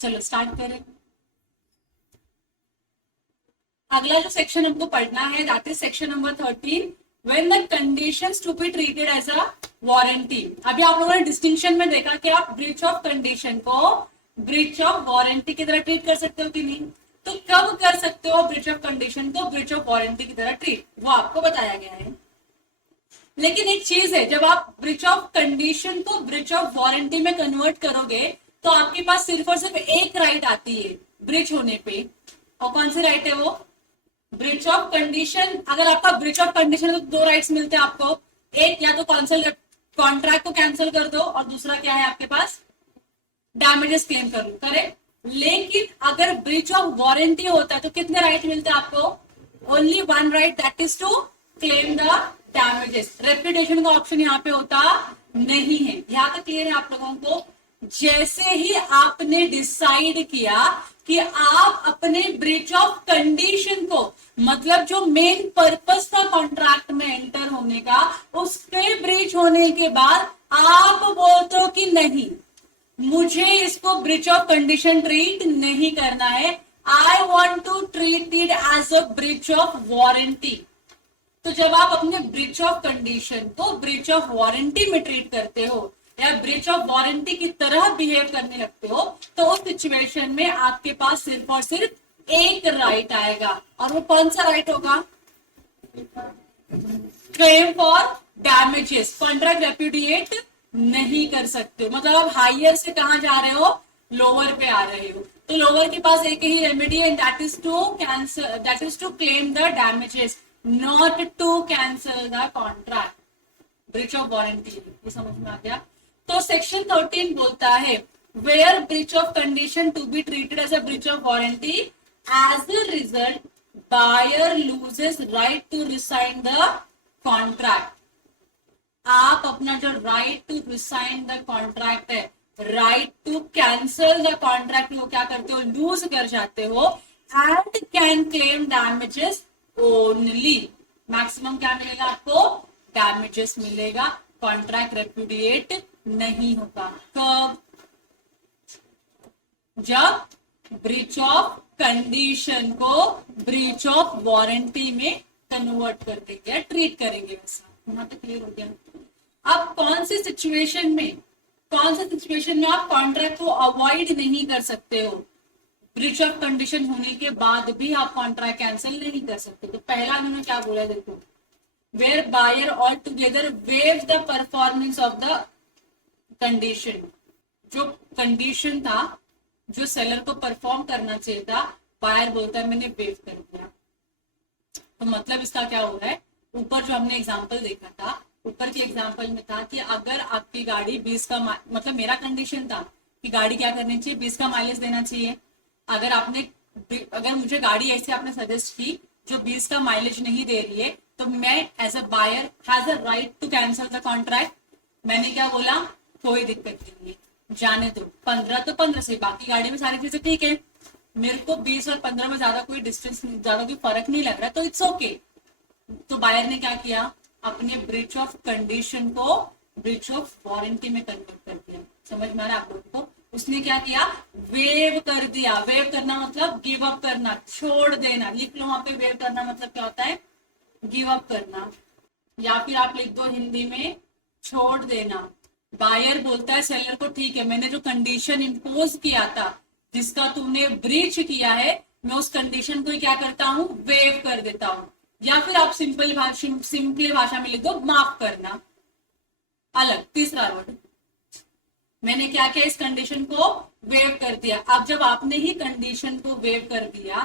चलो स्टार्ट करें। अगला जो सेक्शन हमको पढ़ना है that is section number 13 when the conditions to be treated as a warranty. अभी आप लोगों ने डिस्टिंक्शन में देखा कि आप ब्रीच ऑफ कंडीशन को ब्रीच ऑफ वारंटी की तरह ट्रीट कर सकते हो कि नहीं। तो कब कर सकते हो ब्रीच ऑफ कंडीशन को ब्रीच ऑफ वारंटी की तरह ट्रीट, वो आपको बताया गया है। लेकिन एक चीज है, जब आप ब्रीच ऑफ कंडीशन को ब्रीच ऑफ वारंटी में कन्वर्ट करोगे तो आपके पास सिर्फ और सिर्फ एक राइट आती है ब्रीच होने पे। और कौन सी राइट है वो? Breach of condition. अगर आपका ब्रीच ऑफ कंडीशन है तो दो राइट्स मिलते हैं आपको। एक या तो कॉन्ट्रैक्ट को कैंसिल कर दो और दूसरा क्या है आपके पास? डैमेजेस क्लेम कर लो, करेक्ट। लेकिन अगर ब्रीच ऑफ वारंटी होता है तो कितने राइट मिलते हैं आपको? Only one right, that is to claim the damages. Repudiation का ऑप्शन यहाँ पे होता नहीं है। यहाँ तक क्लियर है आप लोगों को? जैसे ही आपने डिसाइड किया कि आप अपने ब्रीच ऑफ कंडीशन को, मतलब जो मेन पर्पस था कॉन्ट्रैक्ट में एंटर होने का, उसके ब्रीच होने के बाद आप बोलते हो कि नहीं, मुझे इसको ब्रीच ऑफ कंडीशन ट्रीट नहीं करना है, I want to treat it as a breach of warranty. तो जब आप अपने ब्रीच ऑफ कंडीशन को ब्रीच ऑफ वारंटी में ट्रीट करते हो या ब्रीच ऑफ वारंटी की तरह बिहेव करने लगते हो तो उस सिचुएशन में आपके पास सिर्फ और सिर्फ एक राइट आएगा। और वो कौन सा राइट होगा? Claim for damages. Contract repudiate नहीं कर सकते हो। मतलब आप हायर से कहां जा रहे हो? लोअर पे आ रहे हो। तो लोअर के पास एक ही रेमेडी है, that is to cancel, that is to claim the damages, not to cancel the contract. Breach of warranty, ये समझ में आ गया? तो सेक्शन 13 बोलता है where breach of condition to be treated as a breach of warranty, as a result buyer loses right to resign the contract. आप अपना जो right to resign the contract है, right to cancel the contract, वो क्या करते हो? Lose कर जाते हो and can claim damages only. Maximum क्या मिलेगा आपको? डैमेजेस मिलेगा, कॉन्ट्रैक्ट रेप्यूडिएट नहीं होगा। कब? जब ब्रीच ऑफ कंडीशन को ब्रीच ऑफ वारंटी में कन्वर्ट कर देंगे, ट्रीट करेंगे। वैसा यहाँ तक क्लियर हो गया? अब कौन से सिचुएशन में आप कॉन्ट्रैक्ट को अवॉइड नहीं कर सकते हो? ब्रीच ऑफ कंडीशन होने के बाद भी आप कॉन्ट्रैक्ट कैंसिल नहीं कर सकते। तो पहला उन्होंने क्या बोला देखो, where buyer altogether waive the performance of the condition. जो कंडीशन था, जो सेलर को परफॉर्म करना चाहिए था, बायर बोलता है मैंने वेव कर दिया। तो मतलब इसका क्या हो रहा है? ऊपर जो हमने एग्जांपल देखा था, ऊपर के एग्जांपल में था कि अगर आपकी गाड़ी 20 का, मतलब मेरा कंडीशन था कि गाड़ी क्या करनी चाहिए? 20 का माइलेज देना चाहिए। अगर मुझे गाड़ी ऐसे आपने सजेस्ट की जो 20 का माइलेज नहीं दे रही है, तो मैं as a buyer has a right to cancel the contract. मैंने क्या बोला? कोई दिक्कत नहीं है, जाने दो, 15 तो 15 से, बाकी गाड़ी में सारी चीजें ठीक है, मेरे को 20 और 15 में ज्यादा कोई डिस्टेंस, ज्यादा कोई फर्क नहीं लग रहा, तो इट्स ओके। तो बायर ने क्या किया? अपने ब्रीच ऑफ कंडीशन को ब्रीच ऑफ वारंटी में कन्वर्ट कर दिया। समझ में आ रहा है आप लोगों को? उसने क्या किया? वेव कर दिया। वेव करना मतलब गिव अप करना, छोड़ देना। लिख लो वहां पे, वेव करना मतलब क्या होता है? गिव अप करना, या फिर आप लिख दो हिंदी में छोड़ देना। बायर बोलता है सेलर को, ठीक है, मैंने जो कंडीशन इंपोज किया था, जिसका तुमने ब्रीच किया है, मैं उस कंडीशन को क्या करता हूं? वेव कर देता हूं। या फिर आप सिंपली भाषा में लिख दो माफ करना। अलग तीसरा वर्ड, मैंने क्या किया? इस कंडीशन को वेव कर दिया। अब जब आपने ही कंडीशन को वेव कर दिया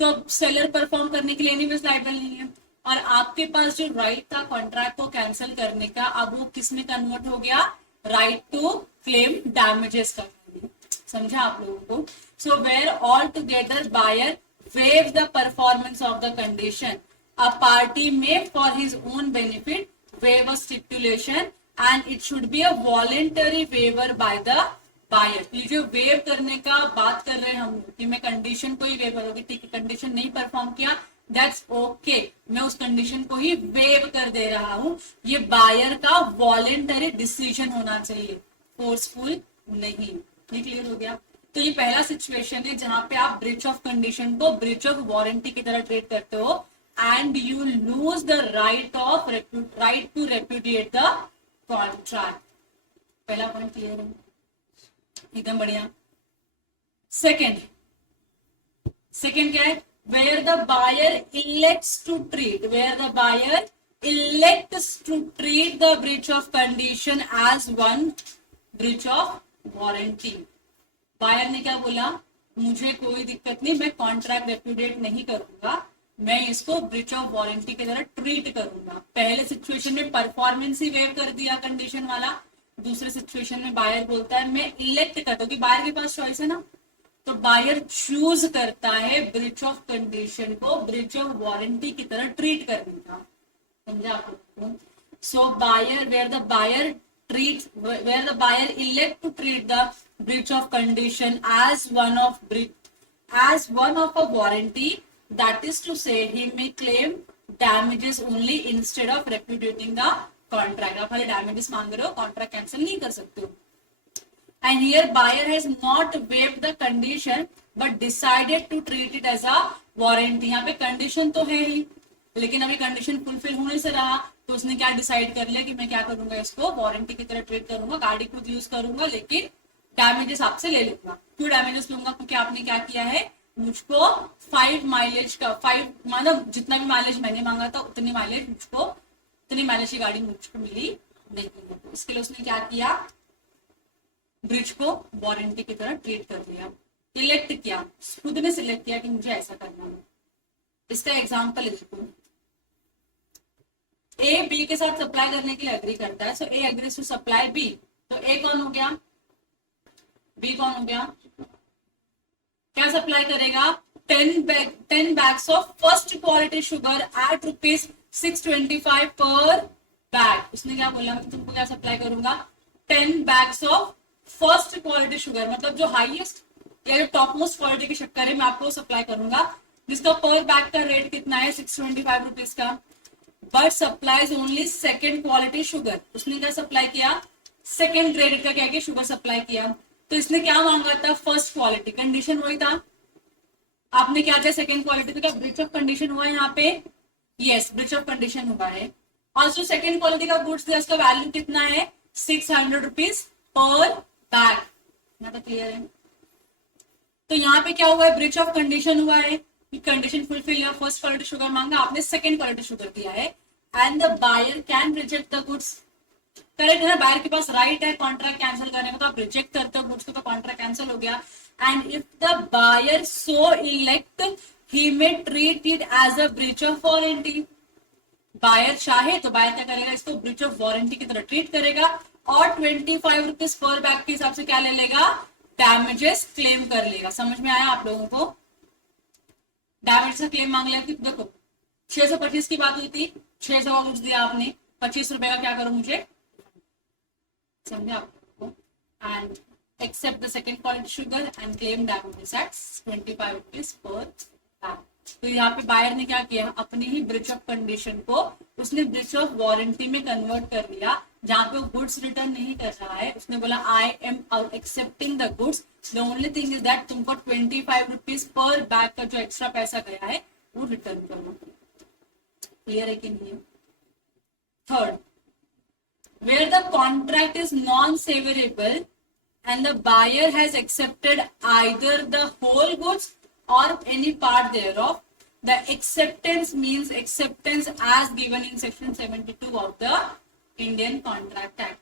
तो सेलर परफॉर्म करने के लिए एनीवेज लायबल नहीं है, और आपके पास जो राइट था कॉन्ट्रैक्ट को कैंसिल करने का, अब वो किस में कन्वर्ट हो गया? राइट टू क्लेम डैमेजेस का। समझा आप लोगों को? So where altogether buyer waive the performance of the condition, a party may for his own benefit waive a stipulation and it should be a voluntary waiver by the buyer. ये जो wave करने का बात कर रहे हैं हम कि मैं कंडीशन को ही वेव करूंगी, ठीक है, कंडीशन नहीं परफॉर्म किया, दैट्स ओके, मैं उस कंडीशन को ही वेव कर दे रहा हूं। ये बायर का वॉलेंटरी डिसीजन होना चाहिए, फोर्सफुल नहीं। ये क्लियर हो गया? तो ये पहला सिचुएशन है जहां पे आप ब्रीच ऑफ कंडीशन को ब्रीच ऑफ वारंटी की तरह ट्रीट करते हो and you lose the right to repudiate the contract. पहला पॉइंट क्लियर है, एकदम बढ़िया। सेकेंड क्या है, where the buyer elects to treat the breach of condition as one breach of warranty। Buyer ने क्या बोला, मुझे कोई दिक्कत नहीं, मैं कॉन्ट्रैक्ट रेप्यूडिएट नहीं करूंगा, मैं इसको ब्रीच ऑफ वारंटी की तरह ट्रीट करूंगा। पहले सिचुएशन में परफॉर्मेंस ही वेव कर दिया कंडीशन वाला, दूसरे सिचुएशन में बायर बोलता है मैं इलेक्ट करता हूँ, कि बायर के पास चॉइस है ना, तो बायर चूज करता है ब्रीच ऑफ कंडीशन को ब्रीच ऑफ वारंटी की तरह ट्रीट करने का। समझा आपको? So buyer where the buyer elect to treat the breach of condition as one of a warranty, that is to say he may claim damages only instead of repudiating the contract। आप खाली damages मांग रहे हो, contract cancel नहीं कर सकते हो। And here buyer has not waived the condition but decided to treat it as a warranty। यहाँ पे condition तो है ही, लेकिन अभी कंडीशन फुलफिल होने से रहा, तो उसने क्या डिसाइड कर लिया कि मैं क्या करूंगा, इसको वारंटी की तरह ट्रीट करूंगा, गाड़ी खुद यूज करूंगा, लेकिन डैमेजेस आपसे ले लूंगा। क्यों डैमेजेस लूंगा, क्योंकि आपने क्या किया है, मुझको 5 माइलेज का 5 मतलब जितना भी माइलेज मैंने मांगा था उतनी माइलेज की गाड़ी मुझको मिली नहीं है। तो इसके लिए उसने क्या किया, ब्रिज को वारंटी की तरह ट्रीट कर दिया, सिलेक्ट किया, खुद ने सिलेक्ट किया कि मुझे ऐसा करना है। इसका एग्जाम्पल देखो, ए बी के साथ सप्लाई करने के लिए एग्री करता है, सो ए एग्रीज टू सप्लाई बी। तो ए कौन हो गया, बी कौन हो गया, क्या सप्लाई करेगा, 10 bags of first quality sugar at ₹625 per bag. उसने क्या बोला, मैं तुमको क्या सप्लाई करूंगा, 10 bags of first quality sugar, मतलब जो हाईएस्ट या जो टॉप मोस्ट क्वालिटी की शक्कर है मैं आपको सप्लाई करूंगा, जिसका पर बैग का रेट कितना है, ₹625 का, but supplies only second quality sugar. उसने क्या सप्लाई किया, सेकेंड ग्रेडेड का क्या किया, शुगर सप्लाई किया। तो इसने क्या मांगा था, फर्स्ट क्वालिटी, कंडीशन वही था, आपने क्या दिया, सेकेंड क्वालिटी। तो क्या ब्रीच ऑफ कंडीशन हुआ है यहाँ पे, यस ब्रीच ऑफ कंडीशन हुआ है। और जो सेकेंड क्वालिटी का गुड्स दिया उसका वैल्यू कितना है, ₹600 पर बैग। यहाँ तक क्लियर है? तो यहाँ पे क्या हुआ है, ब्रीच ऑफ कंडीशन हुआ है, कंडीशन फुलफिल है, फर्स्ट क्वालिटी शुगर मांगा, आपने सेकेंड क्वालिटी शुगर दिया है, and the buyer can reject the goods. Correct है ना, बायर के पास राइट है कॉन्ट्रैक्ट कैंसिल करने का, तो आप रिजेक्ट करते हो गुड्स को, तो कॉन्ट्रैक्ट कैंसिल हो गया। And if the buyer so elect he may treat it as a breach of warranty. Buyer चाहे तो बायर क्या करेगा, इसको ब्रीच ऑफ वारंटी की तरह ट्रीट करेगा, और ₹25 पर बैग के हिसाब से क्या ले लेगा, डैमेजेस क्लेम कर लेगा। समझ में आया आप लोगों को, डैमेज का क्लेम मांग लिया। देखो 625 की बात हुई थी, 600 का कुछ दिया आपने, ₹25 का क्या करो मुझे, समझे आपको, and accept the second quality sugar and claim damages at ₹25 per bag. तो यहाँ पे बायर ने क्या किया, अपनी ही ब्रीच ऑफ कंडीशन को उसने ब्रीच ऑफ वारंटी में कन्वर्ट कर लिया, जहां पे वो गुड्स रिटर्न नहीं कर रहा है। उसने बोला I am accepting the goods, the only thing is that तुमको ₹25 पर बैग का जो एक्स्ट्रा पैसा गया है वो रिटर्न करना। क्लियर है कि नहीं? Third, where the contract is non-severable and the buyer has accepted either the whole goods or any part thereof, the acceptance means acceptance as given in section 72 of the Indian Contract Act।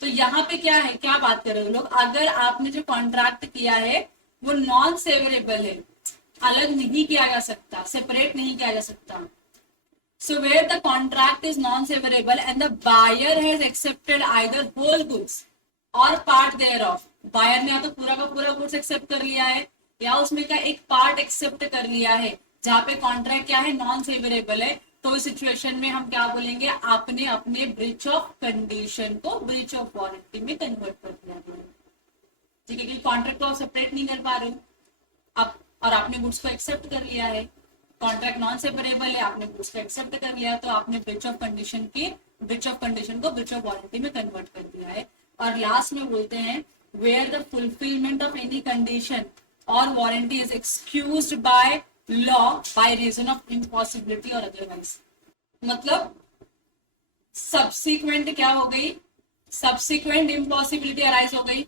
तो यहाँ पे क्या है, क्या बात कर रहे हो लोग, अगर आपने जो कॉन्ट्रैक्ट किया है वो नॉन सेवरेबल है, अलग नहीं किया जा सकता, सेपरेट नहीं किया जा सकता। So where the contract is non-severable and the buyer has accepted either whole goods or part thereof, buyer ने या तो पूरा का पूरा गुड्स एक्सेप्ट कर लिया है या उसमें का एक पार्ट एक्सेप्ट कर लिया है, जहाँ पे कॉन्ट्रैक्ट क्या है, नॉन सेवरेबल है, तो इस सिचुएशन में हम क्या बोलेंगे, आपने अपने ब्रीच ऑफ कंडीशन को ब्रीच ऑफ वारंटी में कन्वर्ट कर दिया। ठीक है, क्योंकि कॉन्ट्रैक्ट को आप सेपरेट नहीं कर पा रहे हो आप, और आपने गुड्स को एक्सेप्ट कर लिया है, कॉन्ट्रैक्ट नॉन सेपरेबल है, आपने गुड्स को एक्सेप्ट कर लिया, तो आपने ब्रीच ऑफ कंडीशन को ब्रीच ऑफ वारंटी में कन्वर्ट कर दिया है। और लास्ट में बोलते हैं where the fulfillment of any condition or warranty is excused by law by reason of impossibility or otherwise. मतलब सब्सिक्वेंट क्या हो गई, सब्सिक्वेंट इम्पॉसिबिलिटी अराइज हो गई,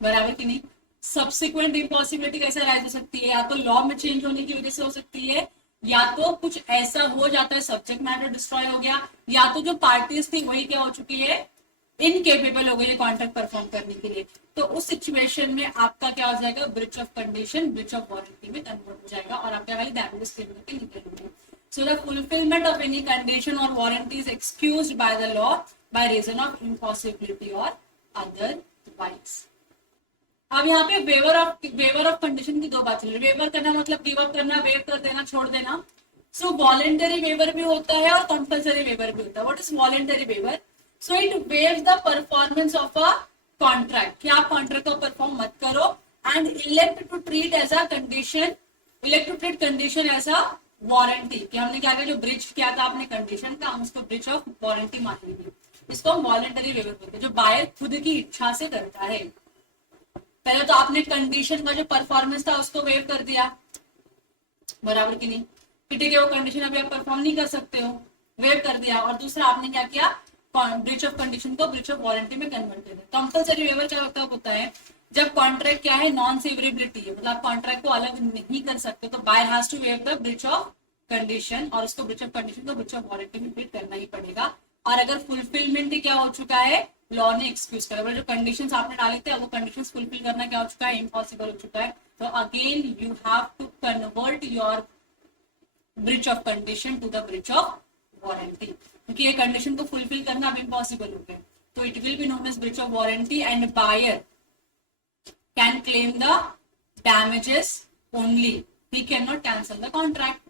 बराबर कि नहीं। सब्सिक्वेंट इम्पॉसिबिलिटी कैसे अराइज हो सकती है, या तो लॉ में चेंज होने की वजह से हो सकती है, या तो कुछ ऐसा हो जाता है सब्जेक्ट मैटर डिस्ट्रॉय हो गया, या तो जो पार्टीज थी वही क्या हो चुकी है, इनकेपेबल हो गई है कॉन्ट्रैक्ट परफॉर्म करने के लिए। तो उस सिचुएशन में आपका क्या हो जाएगा, breach of condition breach of warranty में कन्वर्ट हो जाएगा और आपका खाली डैमेजेस क्लेम करके निकलेंगे। So the fulfillment of any condition or warranty is excused by the law by reason of impossibility or otherwise. अब यहाँ पे वेवर ऑफ कंडीशन की दो बात चल रही है। वेवर करना मतलब गिव अप करना, वेव कर देना, छोड़ देना। सो वॉलेंटरी वेवर भी होता है और कंपल्सरी वेवर भी होता है। What is voluntary waiver? So it waives the performance of a contract, कि आप कॉन्ट्रैक्ट को परफॉर्म मत करो, and elect to treat as a condition, elect to treat condition as a warranty, कि हमने क्या किया, जो ब्रिज किया था आपने कंडीशन का, हम उसको ब्रिज ऑफ वारंटी मान लेंगे। इसको हम वॉलेंटरी वेवर बोलते हैं, जो बायर खुद की इच्छा से करता है। पहले तो आपने कंडीशन का जो परफॉर्मेंस था उसको वेव कर दिया, बराबर कि नहीं, कि ठीक है वो कंडीशन अभी आप परफॉर्म नहीं कर सकते हो, वेव कर दिया। और दूसरा आपने क्या किया, ब्रिच ऑफ कंडीशन को ब्रिच ऑफ वारंटी में कन्वर्ट कर दिया। कंपल्सरी वेवर क्या होता है, जब कॉन्ट्रैक्ट क्या है, नॉन सेवरेबिलिटी है, मतलब कॉन्ट्रैक्ट को अलग नहीं कर सकते, तो buyer has to waive the breach of condition, और उसको ब्रिच ऑफ कंडीशन को ब्रिच ऑफ वारंटी में ट्रीट करना ही पड़ेगा। और अगर फुलफिलमेंट ही क्या हो चुका है, लॉ ने एक्सक्यूज करा, जो कंडीशंस आपने डाले थे वो कंडीशंस फुलफिल करना क्या हो चुका है, इम्पॉसिबल हो चुका है। तो again you have to convert your breach of condition to the breach of warranty, क्योंकि ये कंडीशन को फुलफिल करना अब इम्पॉसिबल हो गया। तो it will be known as breach of warranty and buyer can claim the damages only, he cannot cancel the contract।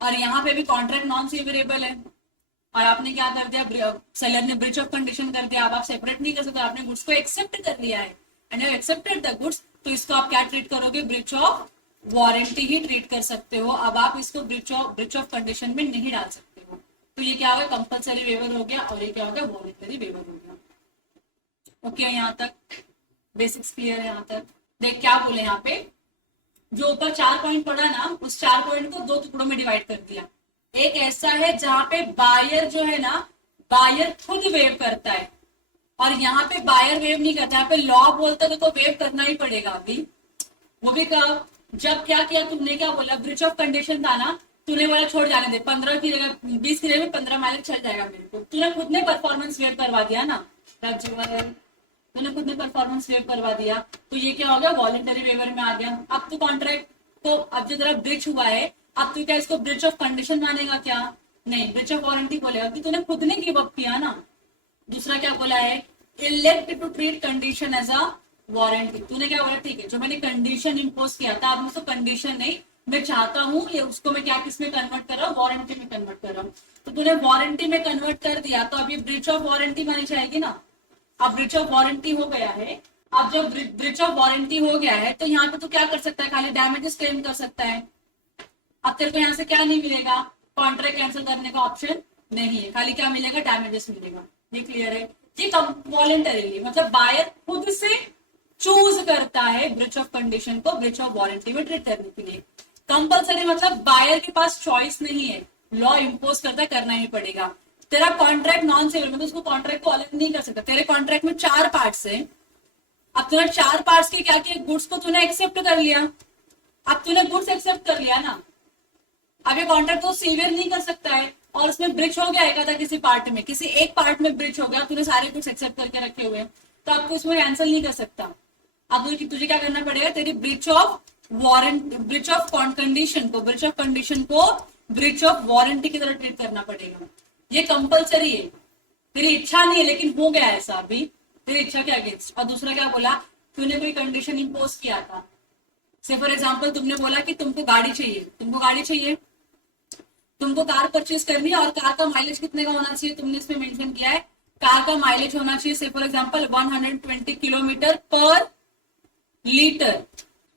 और यहाँ पे भी कॉन्ट्रैक्ट नॉन सेवरेबल है, और आपने क्या कर दिया, सेलर ने ब्रिच ऑफ कंडीशन कर दिया, अब आप सेपरेट नहीं कर सकते, आपने गुड्स को एक्सेप्ट कर लिया है, and you accepted the goods, तो इसको आप क्या ट्रीट करोगे, ब्रिच ऑफ वारंटी ही ट्रीट कर सकते हो। अब आप इसको ब्रिच ऑफ कंडीशन में नहीं डाल सकते हो। तो ये क्या होगा, कंपल्सरी वेवर हो गया, और ये क्या हो गया, वॉलंटरी वेवर हो गया। ओके, यहाँ तक बेसिक्स क्लियर है। यहाँ तक देख क्या बोले, यहाँ पे जो ऊपर 4 पॉइंट पढ़ा ना, उस 4 पॉइंट को 2 टुकड़ों में डिवाइड कर दिया। एक ऐसा है जहां पे बायर जो है ना, बायर खुद वेव करता है, और यहाँ पे बायर वेव नहीं करता, यहाँ पे लॉ बोलता है तो वेव करना ही पड़ेगा अभी। वो भी कब, जब क्या किया तुमने, क्या बोला, ब्रिच ऑफ कंडीशन था ना, तूने बोला छोड़ जाने दे, 15 की जगह 20 की जगह 15 माइलेज चल जाएगा मेरे को, तूने खुद ने परफॉर्मेंस वेव करवा दिया ना, तूने खुद ने परफॉर्मेंस वेव करवा दिया, तो ये क्या हो गया, वॉलंटरी वेवर में आ गया। अब तो कॉन्ट्रैक्ट को, अब जो तेरा ब्रिच हुआ है, अब तू क्या इसको ब्रिच ऑफ कंडीशन मानेगा क्या, नहीं, ब्रिच ऑफ वारंटी बोलेगा, कि तूने खुद ने गिव अप किया ना। दूसरा क्या बोला है, elect to treat condition as a warranty, तूने क्या बोला, ठीक है जो मैंने कंडीशन इंपोज किया था, अब उसको कंडीशन नहीं, मैं चाहता हूँ ये, उसको मैं क्या किस में कन्वर्ट कर रहा हूँ, वारंटी में कन्वर्ट कर रहा हूँ। तो तूने वारंटी में कन्वर्ट कर दिया, तो अभी ब्रिच ऑफ वारंटी मानी जाएगी ना। अब ब्रिच ऑफ वारंटी हो गया है, अब जब ब्रिच ऑफ वारंटी हो गया है, तो यहाँ पे तो क्या कर सकता है, खाली डैमेजेस क्लेम कर सकता है। अब तेरे को यहाँ से क्या नहीं मिलेगा, कॉन्ट्रैक्ट कैंसिल करने का ऑप्शन नहीं है, खाली क्या मिलेगा, डैमेजेस मिलेगा। ये क्लियर है जी। वॉलंटरीली मतलब बायर खुद से चूज करता है ब्रिच ऑफ कंडीशन को ब्रिच ऑफ वारंटी में ट्रीट करने के लिए। कंपल्सरी मतलब बायर के पास चॉइस नहीं है, लॉ इम्पोज करता है, करना ही पड़ेगा। तेरा कॉन्ट्रैक्ट नॉन सेवर, मतलब उसको कॉन्ट्रैक्ट को अलग नहीं कर सकता। तेरे कॉन्ट्रैक्ट में 4 पार्ट्स है, अब तूने 4 पार्ट्स के क्या किया, गुड्स को तूने एक्सेप्ट कर लिया, अब तूने गुड्स एक्सेप्ट कर लिया ना, अब ये कॉन्ट्रैक्ट तो सीवियर नहीं कर सकता है, और उसमें ब्रिच हो गया एक किसी पार्ट में, किसी एक पार्ट में ब्रिच हो गया, तूने सारे गुड्स एक्सेप्ट करके रखे हुए, तो अब तू उसमें कैंसिल नहीं कर सकता। अब तुझे क्या करना पड़ेगा, तेरी breach of warranty, breach of condition को, ब्रिच ऑफ कंडीशन को ब्रिच ऑफ वारंटी की तरह ट्रीट करना पड़ेगा। ये कंपल्सरी है, तेरी इच्छा नहीं है, लेकिन हो गया ऐसा अभी तेरी इच्छा के अगेंस्ट। और दूसरा क्या बोला, तूने कोई कंडीशन इंपोज किया था, से फॉर एग्जांपल तुमने बोला कि तुमको गाड़ी चाहिए, तुमको कार परचेज करनी है, और कार का माइलेज कितने का होना चाहिए, तुमने इसमें मेंशन किया है कार का माइलेज होना चाहिए से फॉर एग्जांपल 120 किलोमीटर पर लीटर।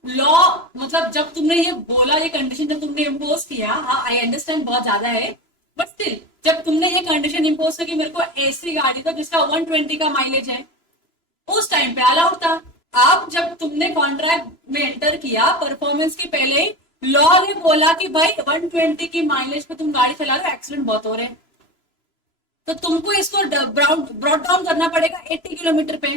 लॉ मतलब जब तुमने ये बोला, ये कंडीशन जब तुमने इम्पोज किया, हाँ आई अंडरस्टैंड बहुत ज्यादा है, बट स्टिल जब तुमने ये कंडीशन इंपोज किया कि मेरे को ऐसी गाड़ी का जिसका 120 का माइलेज है, उस टाइम पे अलाउड था। अब जब तुमने कॉन्ट्रैक्ट में एंटर किया परफॉर्मेंस के पहले ही लॉ ने बोला कि भाई 120 की माइलेज पे तुम गाड़ी चला रहे हो, एक्सीडेंट बहुत हो रहे हैं, तो तुमको इसको ब्रॉड डाउन करना पड़ेगा 80 किलोमीटर पे,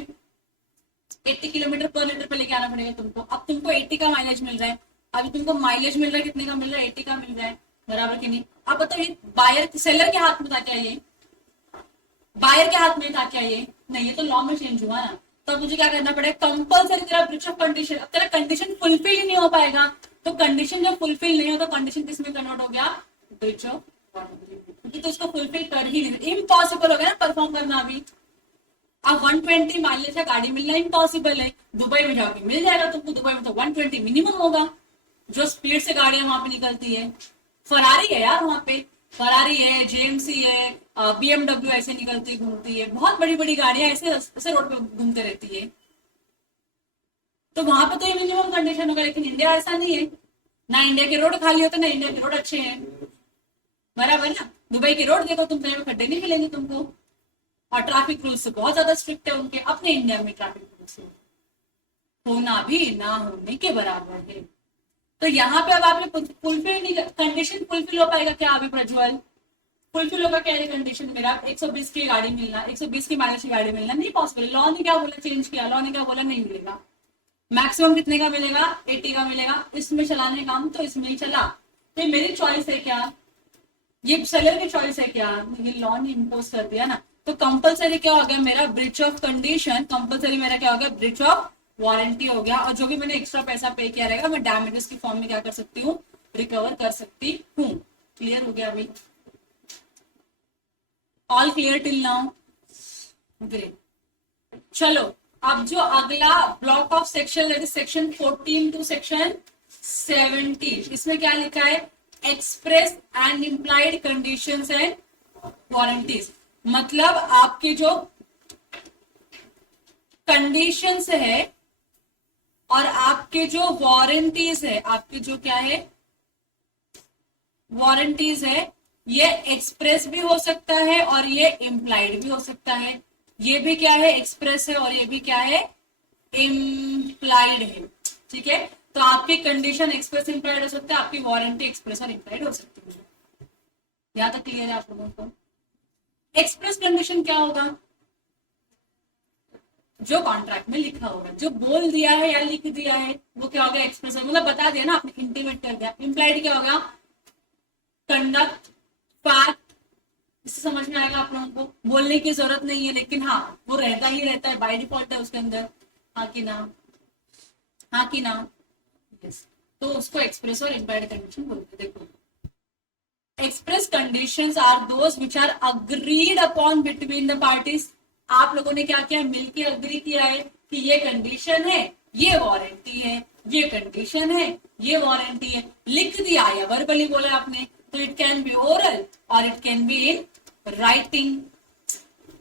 80 किलोमीटर पर लीटर पे लेके आना पड़ेगा तुमको। अब तुमको 80 का माइलेज मिल रहा है, अभी तुमको माइलेज मिल रहा है, कितने का मिल रहा है, 80 का मिल रहा है, बराबर कि नहीं। अब बताओ ये बायर सेलर के हाथ में था क्या, ये बायर के हाथ में था क्या, ये नहीं, ये तो लॉ में चेंज हुआ ना। तो मुझे क्या करना पड़ेगा, कंपल्सरी तेरा ब्रीच ऑफ कंडीशन, अब तेरा कंडीशन फुलफिल ही नहीं हो पाएगा, तो कंडीशन जब फुलफिल नहीं हो तो कंडीशन किस में कन्वर्ट हो गया, ब्रीच ऑफ वारंटी, क्योंकि तो इसको फुलफिल कर ही नहीं, इम्पॉसिबल हो गया ना परफॉर्म करना अभी। अब 120 माइलेज का गाड़ी मिलना इम्पॉसिबल है, दुबई में जाओगे मिल जाएगा तुमको, दुबई में तो 120 मिनिमम होगा, जो स्पीड से गाड़ियां वहां पे निकलती है। फरारी है यार वहां पे, फरारी है, जेएमसी है, बीएमडब्ल्यू ऐसे निकलती घूमती है, बहुत बड़ी बड़ी गाड़ियां ऐसे ऐसे रोड पे घूमते रहती है, तो वहां पे तो ये मिनिमम कंडीशन होगा। लेकिन इंडिया ऐसा नहीं है ना, इंडिया के रोड खाली होते ना इंडिया के रोड अच्छे हैं, बराबर ना। दुबई के रोड देखो तुम, कहीं खड्डे नहीं मिलेंगे तुमको, और ट्रैफिक रूल्स बहुत ज्यादा स्ट्रिक्ट है उनके, अपने इंडिया में ट्रैफिक रूल्स होना भी ना होने के बराबर है। तो यहाँ पे अब आपने फुलफिल नहीं, कंडीशन फुलफिल हो पाएगा क्या अभी प्रज्वल, फुलफिल होगा क्या ये कंडीशन, मेरा 120 की गाड़ी मिलना, 120 की माइलेज की गाड़ी मिलना नहीं पॉसिबल। लॉ ने क्या बोला, चेंज किया, लॉ ने क्या बोला, नहीं मिलेगा, मैक्सिमम कितने का मिलेगा, 80 का मिलेगा, इसमें चलाने काम तो इसमें ही चला। तो मेरी चॉइस है क्या, ये सेलर की चॉइस है क्या, ये लॉ ने इम्पोज कर दिया ना। तो कंपलसरी क्या हो गया मेरा, ब्रीच ऑफ कंडीशन, कंपलसरी मेरा क्या हो गया, ब्रीच ऑफ वारंटी हो गया, और जो भी मैंने एक्स्ट्रा पैसा पे किया रहेगा मैं डैमेजेस की फॉर्म में क्या कर सकती हूँ, रिकवर कर सकती हूँ। क्लियर हो गया अभी, all clear till now, great. चलो अब जो अगला block of section, section 14 to section 17, इसमें क्या लिखा है, express and implied conditions and warranties. मतलब आपके जो कंडीशंस है और आपके जो वारंटीज है, आपके जो क्या है वारंटीज है, ये एक्सप्रेस भी हो सकता है और ये इम्प्लाइड भी हो सकता है। ये भी क्या है, एक्सप्रेस है, और ये भी क्या है, इम्प्लाइड है। ठीक है, तो आपकी कंडीशन एक्सप्रेस इम्प्लाइड हो सकता है, आपकी वारंटी एक्सप्रेस और इम्प्लाइड हो सकती है। यहां तक क्लियर है आप लोगों को। एक्सप्रेस कंडीशन क्या होगा, जो कॉन्ट्रैक्ट में लिखा होगा, जो बोल दिया है या लिख दिया है वो क्या होगा, एक्सप्रेस, मतलब बता दिया ना आपने, इंटीमेट कर दिया। इम्प्लाइड क्या होगा, कंडक्ट, फैक्ट, इससे समझ में आएगा आप लोगों को, बोलने की जरूरत नहीं है, लेकिन हाँ वो रहता ही रहता है, बाय डिफॉल्ट है उसके अंदर, हाँ कि ना, हाँ कि ना, यस। तो उसको एक्सप्रेस और इम्प्लाइड कंडीशन बोलते हैं। देखो, express conditions are those which are agreed upon between the parties. आप लोगों ने क्या किया, मिलके अग्री किया है कि ये कंडीशन है, ये वारंटी है, ये कंडीशन है, ये वारंटी है, लिख दिया या वर्बली बोला आपने, तो इट कैन बी ओरल और it can be in writing.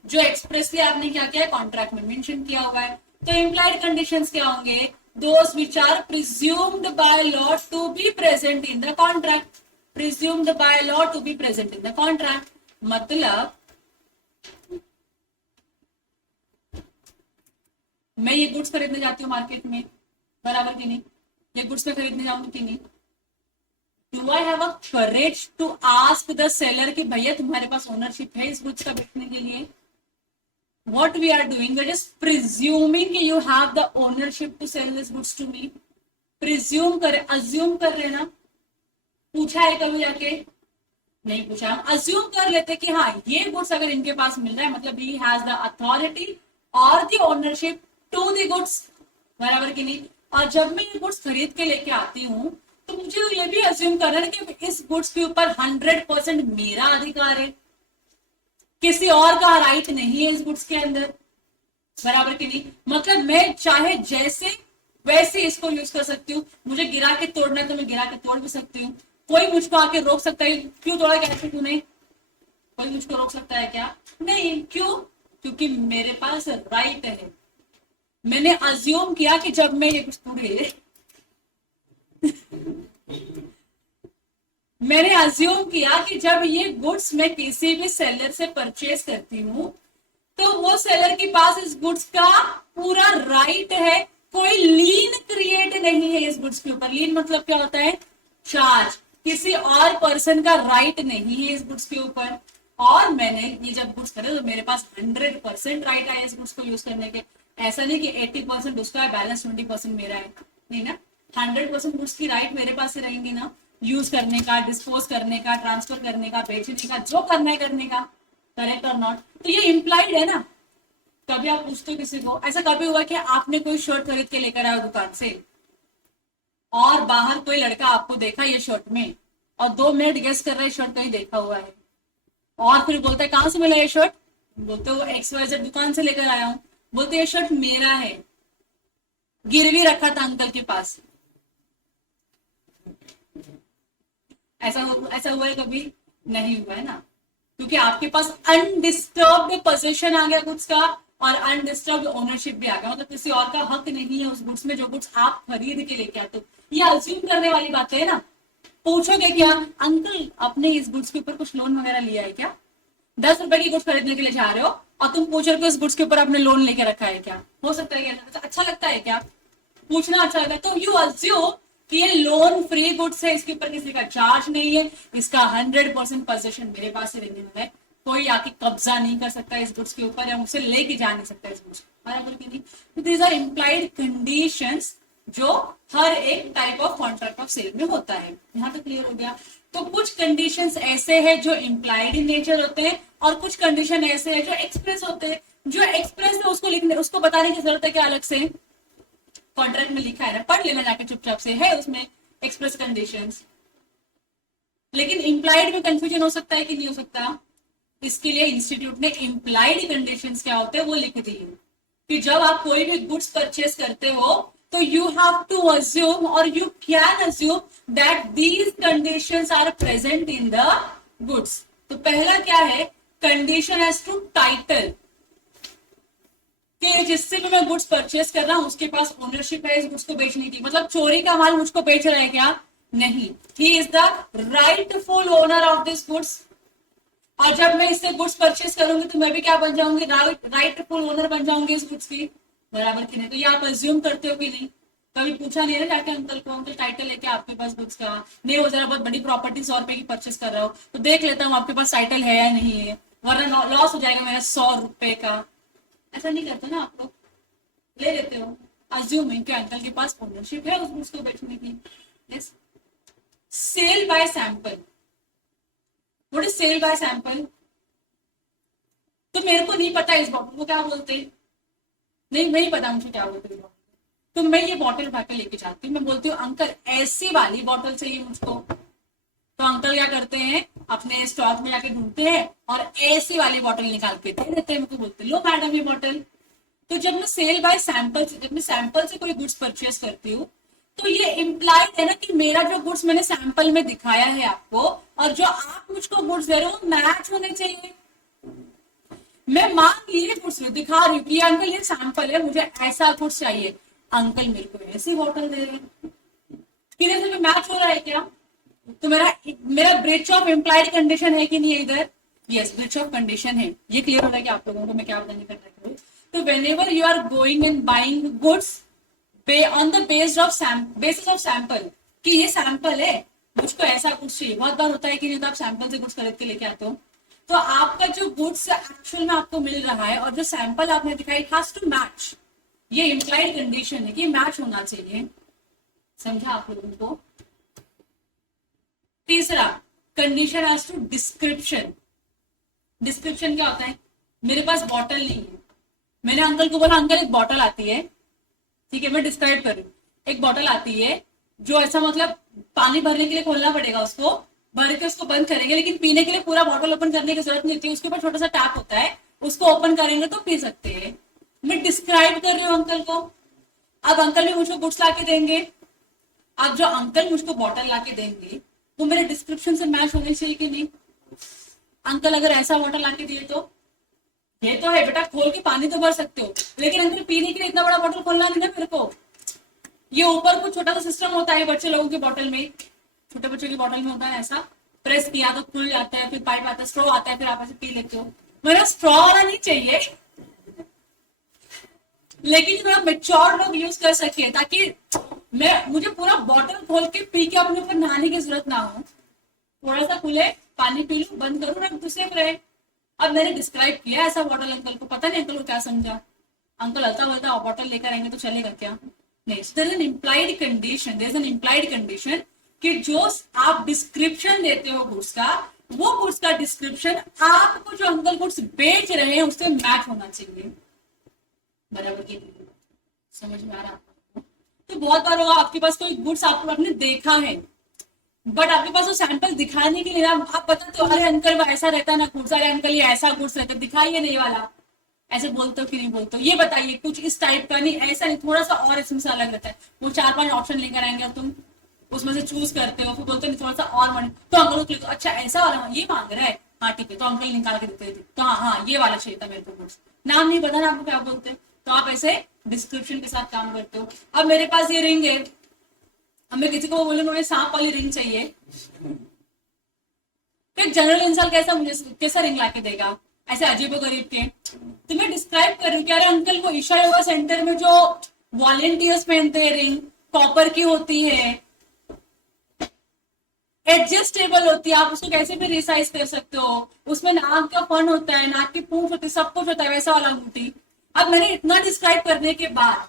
जो एक्सप्रेसली आपने क्या किया है, कॉन्ट्रैक्ट में मेंशन किया हुआ है। तो इम्प्लाइड कंडीशंस क्या होंगे, those which are presumed by law to be present in the contract, presumed by law to be present in the contract. मतलब मैं ये गुड्स खरीदने जाती हूँ मार्केट में, बराबर कि नहीं, ये गुड्स में खरीदने जाऊंगी कि नहीं, do I have a courage to ask the seller कि भैया तुम्हारे पास ओनरशिप है इस गुड्स का बेचने के लिए। What we are doing, we're just presuming कि you have the ownership to sell this goods to me. Presume करे, assume कर रहे ना, पूछा है कभी जाके, नहीं पूछा, हम assume कर लेते कि हाँ ये गुड्स अगर इनके पास मिल रहा है मतलब he has the authority और the ownership to the goods, बराबर कि नहीं। और जब मैं ये गुड्स खरीद के लेके आती हूँ तो मुझे तो ये भी assume करना है कि इस गुड्स के ऊपर 100% मेरा अधिकार है, किसी और का राइट नहीं है इस गुड्स के अंदर, बराबर कि नहीं। मतलब मैं चाहे जैसे वैसे इसको यूज कर सकती हूँ, मुझे गिरा के तोड़ना है तो मैं गिरा के तोड़ भी सकती हूँ, कोई मुझको आके रोक सकता है, क्यों तोड़ा कैसे तूने, कोई मुझको रोक सकता है क्या, नहीं, क्यों, क्योंकि मेरे पास राइट है। मैंने अज्यूम किया कि जब मैं ये कुछ तोड़े मैंने अज्यूम किया कि जब ये गुड्स मैं किसी भी सेलर से परचेज करती हूँ तो वो सेलर के पास इस गुड्स का पूरा राइट है, कोई लीन क्रिएट नहीं है इस गुड्स के ऊपर। लीन मतलब क्या होता है? चार्ज। किसी और पर्सन का राइट नहीं है इस गुड्स के ऊपर। और मैंने ये जब गुड्स करे तो मेरे पास 100% राइट आया इस गुड्स को यूज करने के। ऐसा नहीं कि 80% उसका है, बैलेंस 20% मेरा है, नहीं ना। 100% गुड्स की राइट मेरे पास से रहेंगे ना, यूज करने का, डिस्पोज करने का, ट्रांसफर करने का, बेचने का, जो करना है करने का। करेक्ट और नॉट? तो ये इम्प्लाइड है ना। कभी आप पूछते हो किसी को, ऐसा कभी हुआ कि आपने कोई शर्ट खरीद के लेकर आया दुकान से और बाहर कोई लड़का आपको देखा ये शर्ट में और 2 मिनट गेस कर रहा है शर्ट कहीं देखा हुआ है, और फिर बोलता है कहां से मिला ये शर्ट? बोलते वो XYZ दुकान से लेकर आया हूं। बोलते ये शर्ट मेरा है, गिरवी रखा था अंकल के पास। ऐसा हुआ है कभी? नहीं हुआ है ना, क्योंकि आपके पास अनडिस्टर्ब्ड पोजीशन आ गया गुड्स का और अनडिस्टर्ब्ड ओनरशिप भी आ गया। मतलब किसी और का हक नहीं है उस गुड्स में जो गुड्स आप खरीद के लेके आते हो। ये अज्यूम करने वाली बात है ना। पूछोगे क्या, अंकल आपने इस गुड्स के ऊपर कुछ लोन वगैरह लिया है क्या? 10 रुपए की गुड्स खरीदने के लिए जा रहे हो और तुम पूछ रहे हो इस गुड्स के ऊपर आपने लोन लेके रखा है क्या? हो सकता है क्या? अच्छा लगता है क्या पूछना? अच्छा लगता है। तो यू अज्यूम कि ये लोन फ्री गुड्स है, इसके ऊपर किसी का चार्ज नहीं है, इसका 100% पोजीशन मेरे पास ही रहने वाला है, कोई आके कब्जा नहीं कर सकता इस गुड्स के ऊपर या मुझसे लेके जा नहीं सकता इस गुड्स को, बराबर की नहीं? तो दीज आर इम्प्लाइड कंडीशंस जो हर एक type of contract of sale में होता है। यहाँ तक क्लियर हो गया? तो कुछ कंडीशंस ऐसे हैं जो इम्प्लाइड इन नेचर होते हैं और कुछ कंडीशन ऐसे हैं जो एक्सप्रेस होते हैं। जो एक्सप्रेस है उसको लिखने, उसको बताने की जरूरत है क्या अलग से? कॉन्ट्रैक्ट में लिखा है ना, पढ़ लेना जाके चुपचाप से, है उसमें एक्सप्रेस कंडीशंस। लेकिन इम्प्लाइड में कंफ्यूजन हो सकता है कि नहीं हो सकता? इसके लिए इंस्टीट्यूट ने इम्प्लाइड कंडीशंस क्या होते हैं वो लिख दी है कि जब आप कोई भी गुड्स परचेस करते हो तो यू हैव टू अज्यूम और you can assume that these conditions are present in the goods. तो पहला क्या है? कंडीशन एज टू टाइटल, कि जिससे भी मैं गुड्स परचेस कर रहा हूं उसके पास ओनरशिप है इस गुड्स को बेचने की। मतलब चोरी का माल मुझको बेच रहा है क्या? नहीं, he is the rightful owner of this goods. और जब मैं इससे गुड्स परचेस करूंगी तो मैं भी क्या बन जाऊंगी? राइटफुल ओनर बन जाऊंगी इस गुड्स की, बराबर की नहीं? तो ये आप अज्यूम करते हो कि नहीं? कभी पूछा नहीं है जाके अंकल को, अंकल टाइटल है क्या आपके पास गुड्स का? नहीं, वो जरा बहुत बड़ी प्रॉपर्टी 100 रुपए की परचेस कर रहा हो तो देख लेता हूँ आपके पास टाइटल है या नहीं है, वरना लॉस हो जाएगा मेरा 100 रुपए का। ऐसा नहीं करते ना आप लोग, ले लेते हो अज्यूमिंग कि अंकल के पास ओनरशिप है उस गुड्स को बेचने की। Yes. Sale by sample. What is sale by sample? तो मेरे को नहीं पता इस बॉटल को क्या बोलते, नहीं पता मुझे क्या बोलते हैं। तो मैं ये बॉटल उठा के लेके जाती हूँ, मैं बोलती हूँ अंकल ऐसी वाली बॉटल चाहिए मुझको। तो अंकल क्या करते हैं, अपने स्टॉक में जाके ढूंढते हैं और ऐसी वाली बॉटल निकाल के दे देते हैं, मुझको बोलते लो मैडम ये बॉटल। तो जब मैं सेल बाय सैंपल, जब मैं सैंपल से कोई गुड्स परचेस करती हूँ तो ये इम्प्लाइड है ना कि मेरा जो गुड्स मैंने सैंपल में दिखाया है आपको और जो आप मुझको गुड्स दे रहे हो मैच होने चाहिए। मैं मांग ये गुड्स दिखा रही हूँ कि अंकल ये सैंपल है, मुझे ऐसा गुड्स चाहिए, अंकल मेरे को ऐसी बॉटल दे रहे हैं, किधर से मैच हो रहा है क्या? तो मेरा ब्रीच ऑफ इम्प्लाइड कंडीशन है कि नहीं है इधर? यस, ब्रीच ऑफ कंडीशन है। ये क्लियर हो रहा है कि आप लोगों को मैं क्या बताने का ट्राई करूँ? तो whenever you are going and buying goods on the basis of sample, कि ये सैंपल है मुझको ऐसा कुछ चाहिए, बहुत बार होता है कि नहीं तो आप सैंपल से गुड्स खरीद के लेके आते हो तो आपका जो गुड्स एक्चुअल में आपको मिल रहा है और जो सैंपल आपने दिखाई हैज टू मैच। ये इम्प्लाइड कंडीशन है कि मैच होना चाहिए। समझा आप लोगों को? तीसरा condition as to description. Description क्या होता है? मेरे पास बॉटल नहीं है, मैंने अंकल को बोला अंकल एक बॉटल आती है, ठीक है मैं डिस्क्राइब कर रही हूँ, एक बॉटल आती है जो ऐसा मतलब पानी भरने के लिए खोलना पड़ेगा, उसको भर के उसको बंद करेंगे, लेकिन पीने के लिए पूरा बॉटल ओपन करने की जरूरत नहीं होती, उसके ऊपर छोटा सा टैप होता है, उसको ओपन करेंगे तो पी सकते हैं। मैं डिस्क्राइब कर रही हूँ अंकल को। अब अंकल भी मुझको गुड्स ला के देंगे, अब जो अंकल मुझको बॉटल ला के देंगे वो मेरे डिस्क्रिप्शन से मैच होनी चाहिए कि नहीं? अंकल अगर ऐसा बॉटल ला के दिए तो ये तो है बेटा खोल के पानी तो भर सकते हो, लेकिन अंकल पीने के लिए इतना बड़ा बॉटल खोलना नहीं ना मेरे को। ये ऊपर कुछ छोटा सा सिस्टम होता है बच्चे लोगों की बॉटल में, छोटे बच्चों की बॉटल में होता है ऐसा, प्रेस किया तो खुल जाता है, फिर पाइप आता है, स्ट्रॉ आता है, फिर आप ऐसे पी लेते हो। मेरा स्ट्रॉ वाला नहीं चाहिए, लेकिन थोड़ा मेच्योर लोग यूज कर सके, ताकि मुझे पूरा बॉटल खोल के पी के अपने ऊपर नहाने की जरूरत ना हो। थोड़ा सा खुले, पानी पी लूं, बंद करूं, रख दूसरे रहे। अब मैंने डिस्क्राइब किया ऐसा बॉटल अंकल को, पता नहीं अंकल को क्या समझा। अंकल हल्का बोलता बॉटल लेकर आएंगे तो चलेगा क्या? नहीं, there is an implied condition, there is an implied condition कि जो आप डिस्क्रिप्शन देते हो गुड्स का, वो गुड्स का डिस्क्रिप्शन आपको जो अंकल गुड्स बेच रहे हैं उससे मैच होना चाहिए। बराबर की समझ में आ रहा है? तो बहुत बार होगा आपके पास कोई गुड्स आपने देखा है, बट आपके पास वो सैंपल दिखाने के लिए ना आप बताते हो, अरे अंकल वो ऐसा रहता है ना गुड्स, अरे अंकल ये ऐसा गुड्स रहता है, दिखाइए नहीं वाला। ऐसे बोलते हो कि नहीं बोलते हो? ये बताइए कुछ इस टाइप का, नहीं ऐसा नहीं, थोड़ा सा और इसमें से अलग रहता है। वो 4-5 ऑप्शन लेकर आएंगे, तुम उसमें से चूज करते हो, फिर बोलते हैं थोड़ा सा और मनी, तो अंकल को तो अच्छा ऐसा वाला ये मांग रहा है, हाँ ठीक है, तो अंकल निकाल के देते थे, तो हाँ हाँ ये वाला चाहिए था मेरे को गुड्स। नाम नहीं पता ना आपको क्या बोलते हैं, तो आप ऐसे डिस्क्रिप्शन के साथ काम करते हो। अब मेरे पास ये रिंग है, अब मैं किसी को बोलूंगा मुझे सांप वाली रिंग चाहिए, फिर जनरल इंसान कैसा मुझे कैसा रिंग लाके देगा? ऐसे अजीबो गरीब के। तो मैं डिस्क्राइब कर रही हूँ, अरे अंकल को ईशा योगा सेंटर में जो वॉलेंटियर्स पहनते हैं रिंग, कॉपर की होती है, एडजस्टेबल होती है, आप उसको कैसे भी रिसाइज कर सकते हो, उसमें नाक का फन होता है, नाक की पूंछ होती है, सब कुछ होता है, वैसा वाला अंगूठी। अब मैंने इतना डिस्क्राइब करने के बाद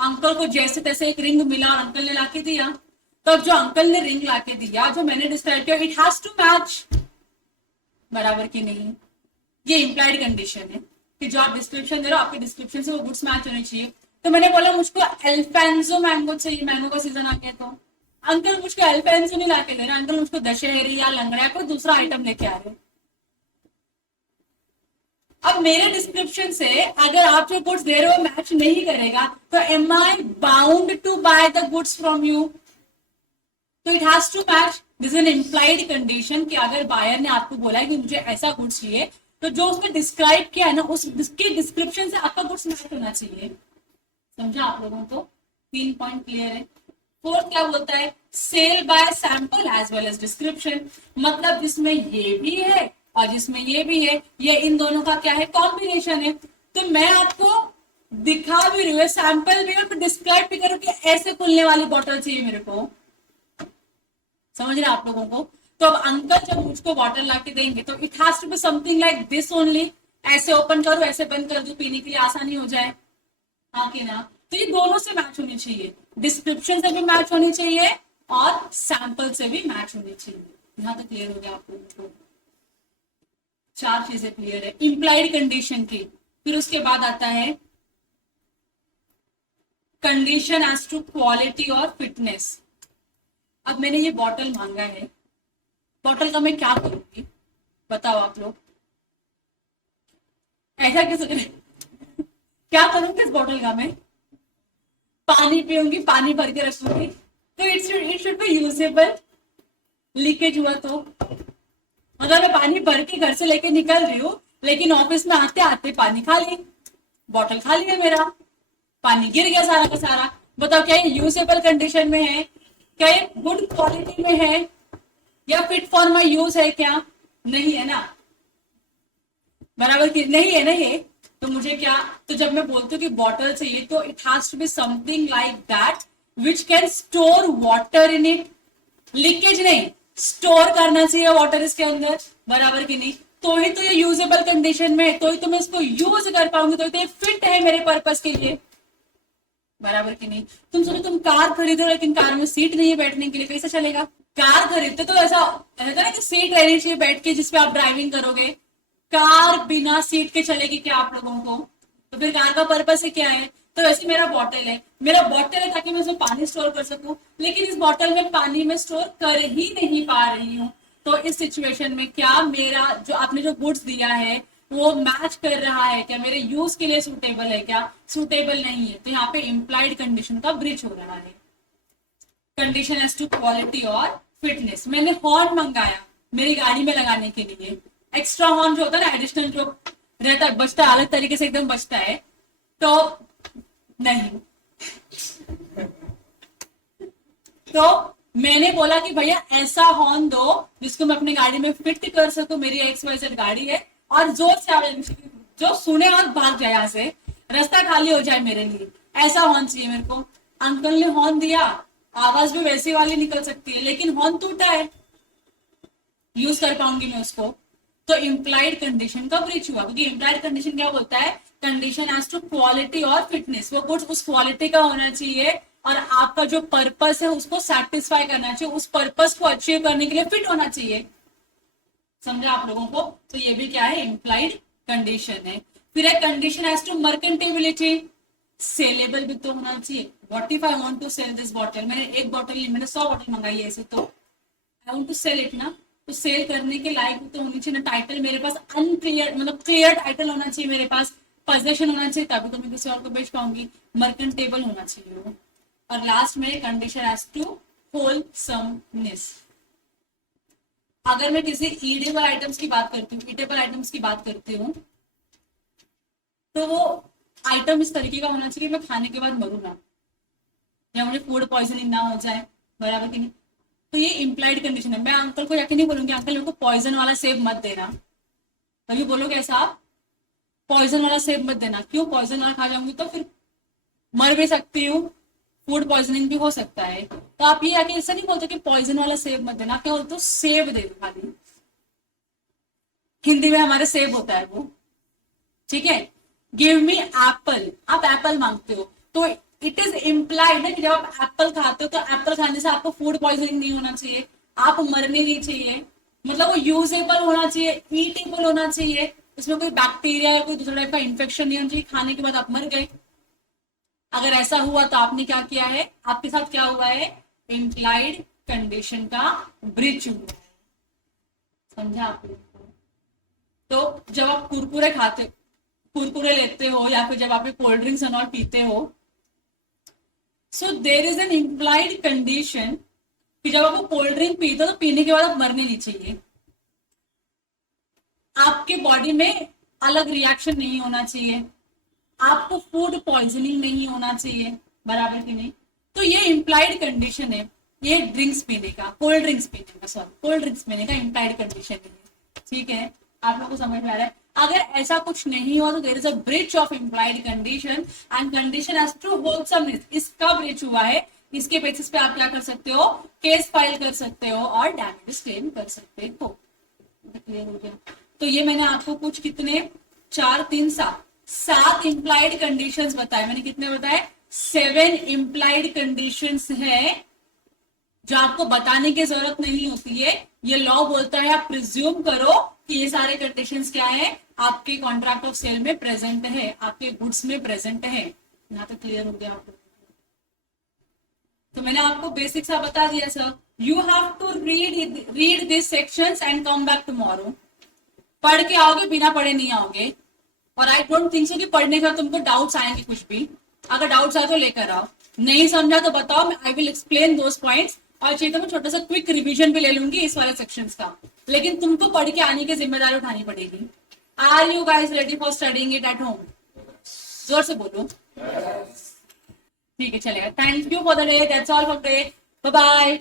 अंकल को जैसे तैसे एक रिंग मिला, अंकल ने लाके दिया, तो अब जो अंकल ने रिंग लाके दिया, जो मैंने डिस्क्राइब किया, इट हैज टू मैच। बराबर की नहीं? ये इम्प्लाइड कंडीशन है कि जो आप डिस्क्रिप्शन दे रहे हो, आपके डिस्क्रिप्शन से वो गुड्स मैच होने चाहिए। तो मैंने बोला मुझको अल्फेंसो मैंगो चाहिए, मैंगो का सीजन आ गया, तो अंकल मुझको अल्फेंसो नहीं लाके दे रहे, अंकल मुझको दशहरी या लंगड़ा कोई दूसरा आइटम लेके आ रहे। अब मेरे डिस्क्रिप्शन से अगर आप जो गुड्स दे रहे हो मैच नहीं करेगा, तो am I bound to buy the goods from you? तो it has to match. This an implied condition कि अगर बायर ने आपको बोला है कि मुझे ऐसा गुड्स चाहिए, तो जो उसने डिस्क्राइब किया है ना, उसके डिस्क्रिप्शन से आपका गुड्स मैच होना चाहिए। समझा आप लोगों को? 3 पॉइंट क्लियर है। फोर्थ क्या बोलता है? Sale by sample as well as description, मतलब जिसमें ये भी है और जिसमें ये भी है, ये इन दोनों का क्या है? कॉम्बिनेशन है। तो मैं आपको दिखा भी रही हूँ सैंपल भी, और डिस्क्राइब भी करूँ कि ऐसे खुलने वाली बॉटल चाहिए मेरे को। समझ रहे आप लोगों को? तो अब अंकल जब मुझको बॉटल ला के देंगे, तो it has to be something like this only. ऐसे ओपन करो, ऐसे बंद कर दो, पीने के लिए आसानी हो जाए, हाँ कि ना? तो ये दोनों से मैच होनी चाहिए, डिस्क्रिप्शन से भी मैच होनी चाहिए और सैंपल से भी मैच होनी चाहिए। यहां तक क्लियर हो गया आप लोगों को? 4 चीजें क्लियर है इम्प्लाइड कंडीशन की। फिर उसके बाद आता है कंडीशन एज टू क्वालिटी और फिटनेस। अब मैंने ये बॉटल मांगा है, बॉटल का मैं क्या करूंगी बताओ आप लोग? ऐसा कैसे क्या करूंगी इस बॉटल का? मैं पानी पीऊंगी, पानी भर के रखूंगी, तो it should B usable. Leakage हुआ तो अगर मैं पानी भर के घर से लेके निकल रही हूँ, लेकिन ऑफिस में आते आते पानी खाली, बॉटल खाली है, मेरा पानी गिर गया सारा का सारा, बताओ क्या ये यूजेबल कंडीशन में है? क्या ये गुड क्वालिटी में है? या फिट फॉर माई यूज है क्या? नहीं है ना? बराबर की नहीं है ना ये? तो मुझे क्या, तो जब मैं बोलती हूँ कि बॉटल चाहिए, तो it has to be something like that which can store water in it. Leakage नहीं, स्टोर करना चाहिए वाटर इसके अंदर। बराबर की नहीं? तो ही तो ये यूजेबल कंडीशन में है, तो ही तो मैं इसको यूज कर पाऊंगी, तो ये फिट है मेरे पर्पस के लिए। बराबर की नहीं? तुम सुनो, तुम कार खरीदो लेकिन कार में सीट नहीं है बैठने के लिए, कैसे चलेगा? कार खरीदते तो ऐसा रहता ना कि सीट रहनी चाहिए बैठ के जिसपे आप ड्राइविंग करोगे। कार बिना सीट के चलेगी क्या आप लोगों को? तो फिर कार का पर्पस है क्या है? तो वैसे मेरा बॉटल है, मेरा बॉटल है ताकि मैं उसमें पानी स्टोर कर सकूं, लेकिन इस बॉटल में पानी में स्टोर कर ही नहीं पा रही हूँ। तो इस सिचुएशन में क्या मेरा जो आपने जो गुड्स दिया है वो मैच कर रहा है क्या? मेरे यूज के लिए सूटेबल है क्या? सूटेबल नहीं है, तो यहाँ पे इम्प्लाइड कंडीशन का ब्रीच हो रहा है। कंडीशन एज टू क्वालिटी और फिटनेस। मैंने हॉर्न मंगाया मेरी गाड़ी में लगाने के लिए, एक्स्ट्रा हॉर्न जो होता है ना, एडिशनल जो रहता है, बजता अलग तरीके से एकदम बजता है, तो नहीं। तो मैंने बोला कि भैया ऐसा हॉर्न दो जिसको मैं अपनी गाड़ी में फिट कर सकूं, मेरी XYZ गाड़ी है, और जोर से आवाज जो सुने और भाग जाए यहाँ से। रास्ता खाली हो जाए मेरे लिए, ऐसा हॉर्न चाहिए मेरे को। अंकल ने हॉर्न दिया, आवाज भी वैसी वाली निकल सकती है, लेकिन हॉर्न टूटा है, यूज कर पाऊंगी मैं उसको, तो इम्प्लाइड कंडीशन का ब्रीच हुआ। क्योंकि इम्प्लाइड कंडीशन क्या बोलता है, कंडीशन एज टू क्वालिटी और फिटनेस, वो गुड्स उस क्वालिटी का होना चाहिए और आपका जो पर्पस है उसको सेटिस्फाई करना चाहिए, उस पर्पस को अचीव करने के लिए फिट होना चाहिए। समझा आप लोगों को? तो ये भी क्या है, इम्प्लाइड कंडीशन है। फिर एक condition as to merchantability, saleable भी तो होना चाहिए। What if I want to sell this bottle, मैंने एक बॉटल नहीं, मैंने 100 बॉटल मंगाई है ऐसे, तो I want to sell it ना, तो सेल करने के लायक तो होनी चाहिए ना टाइटल मेरे पास, अनक्लियर मतलब क्लियर टाइटल होना चाहिए मेरे पास, पोजीशन होना चाहिए, तभी तो मैं किसी और को बेच पाऊंगी, मर्केंटेबल होना चाहिए वो। और लास्ट में कंडीशन एज टू होलसमनेस। अगर मैं किसी ईडेबल आइटम्स की बात करती हूँ, ईटेबल आइटम्स की बात करती हूँ, तो वो आइटम इस तरीके का होना चाहिए मैं खाने के बाद मरू ना, या मुझे फूड पॉइजनिंग ना हो जाए, बराबर कि नहीं? तो ये इम्प्लाइड कंडीशन है। मैं अंकल को यकीन नहीं बोलूंगी अंकल मेरे को पॉइजन वाला सेब मत देना, तभी बोलोगे ऐसा आप, पॉइजन वाला सेब मत देना। क्यों? पॉइजन वाला खा जाऊंगी तो फिर मर भी सकती हूँ, फूड पॉइजनिंग भी हो सकता है। तो आप ये आके ऐसा नहीं बोलते कि पॉइजन वाला सेब मत देना, क्या बोलते हो, सेब दे दो खाली, हिंदी में हमारे सेब होता है वो, ठीक है। गिव मी एप्पल, आप एप्पल मांगते हो, तो इट इज इम्प्लाइड है कि जब आप एप्पल खाते हो तो एप्पल खाने से आपको फूड पॉइजनिंग नहीं होना चाहिए, आप मरने नहीं चाहिए, मतलब वो यूजेबल होना चाहिए, ईटेबल होना चाहिए, उसमें कोई बैक्टीरिया या कोई दूसरा टाइप का इन्फेक्शन नहीं होना चाहिए, खाने के बाद आप मर गए। अगर ऐसा हुआ तो आपने क्या किया है, आपके साथ क्या हुआ है, इम्प्लाइड कंडीशन का ब्रीच हुआ है। समझा आप लोगों को? तो जब आप कुरकुरे खाते, कुरकुरे लेते हो, या फिर जब आप कोल्ड ड्रिंक्स एंड ऑल पीते हो, so there is an implied condition कि जब आप कोल्ड ड्रिंक पीते हो तो पीने के बाद आप मरने नहीं चाहिए, आपके बॉडी में अलग रिएक्शन नहीं होना चाहिए, आपको फूड पॉइजनिंग नहीं होना चाहिए, बराबर कि नहीं? तो ये इम्प्लाइड कंडीशन है, ये ड्रिंक्स पीने का, कोल्ड ड्रिंक्स पीने का, सॉरी कोल्ड ड्रिंक्स पीने का इम्प्लाइड कंडीशन है। ठीक है, आप लोगों को समझ में आ रहा है? अगर ऐसा कुछ नहीं हुआ तो there is a breach of implied condition and condition as to wholesomeness, इसका ब्रीच हुआ है, इसके बेसिस पे आप क्या कर सकते हो, केस फाइल कर सकते हो और डैमेज क्लेम कर सकते हो। क्लियर हो गया? तो ये मैंने आपको कुछ कितने 4 3 7 इम्प्लाइड कंडीशंस बताए। मैंने कितने बताए? 7 इम्प्लाइड कंडीशंस है जो आपको बताने की जरूरत नहीं होती है, ये लॉ बोलता है आप प्रिज्यूम करो कि ये सारे कंडीशंस क्या है, आपके कॉन्ट्रैक्ट ऑफ सेल में प्रेजेंट है, आपके गुड्स में प्रेजेंट है। यहाँ तक क्लियर हो गया आपको? तो मैंने आपको बेसिक सा बता दिया sir. You have to read this sections and come back tomorrow. पढ़ के आओगे, बिना पढ़े नहीं आओगे। और आई डोंट थिंक सो कि पढ़ने का तुमको डाउट्स आएंगे कुछ भी। अगर डाउट्स आए तो लेकर आओ, नहीं समझा तो बताओ, I will explain those points. और चाहिए तो मैं छोटा सा क्विक रिवीजन भी ले लूंगी इस वाले सेक्शंस का, लेकिन तुमको पढ़ के आने की जिम्मेदारी उठानी पड़ेगी। Are you guys ready for studying it at home? जोर से बोलो। ठीक है, चलेगा। Thank you for the day, that's all for today, bye bye.